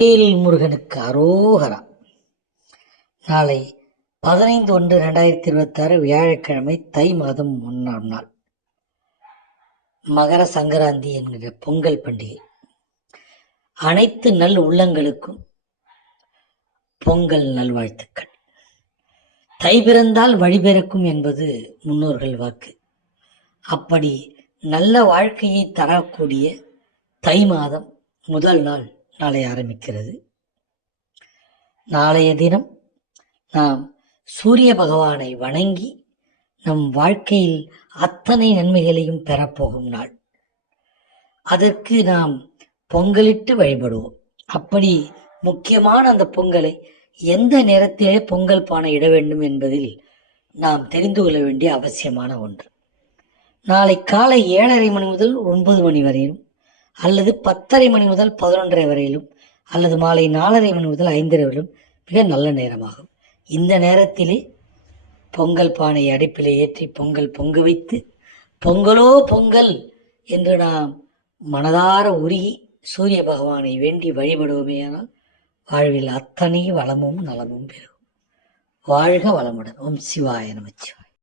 வேல் முருகனுக்கு அரோகரா. நாளை 15/1/2026 வியாழக்கிழமை, தை மாதம் 1ஆம் நாள், மகர சங்கராந்தி என்கிற பொங்கல் பண்டிகை. அனைத்து நல் உள்ளங்களுக்கும் பொங்கல் நல்வாழ்த்துக்கள். தை பிறந்தால் வழி பிறக்கும் என்பது முன்னோர்கள் வாக்கு. அப்படி நல்ல வாழ்க்கையை தரக்கூடிய தை மாதம் முதல் நாள் நாளை ஆரம்பிக்கிறது. நாளைய தினம் நாம் சூரிய பகவானை வணங்கி நம் வாழ்க்கையில் அத்தனை நன்மைகளையும் பெறப்போகும் நாள். அதற்கு நாம் பொங்கலிட்டு வழிபடுவோம். அப்படி முக்கியமான அந்த பொங்கலை எந்த நேரத்திலே பொங்கல் பானை இட வேண்டும் என்பதில் நாம் தெரிந்து கொள்ள வேண்டிய அவசியமான ஒன்று. நாளை காலை 7:30 மணி முதல் 9 மணி வரையிலும், அல்லது 10:30 மணி முதல் 11:30 வரையிலும், அல்லது மாலை 4:30 மணி முதல் 5:30 வரையிலும் மிக நல்ல நேரமாகும். இந்த நேரத்திலே பொங்கல் பானை அடுப்பிலே ஏற்றி பொங்கல் பொங்க வைத்து, பொங்கலோ பொங்கல் என்று நாம் மனதார உருகி சூரிய பகவானை வேண்டி வழிபடுவோமேயானால் வாழ்வில் அத்தனை வளமும் நலமும் பெறும். வாழ்க வளமுடன். ஓம் சிவாய நமச்சிவாய.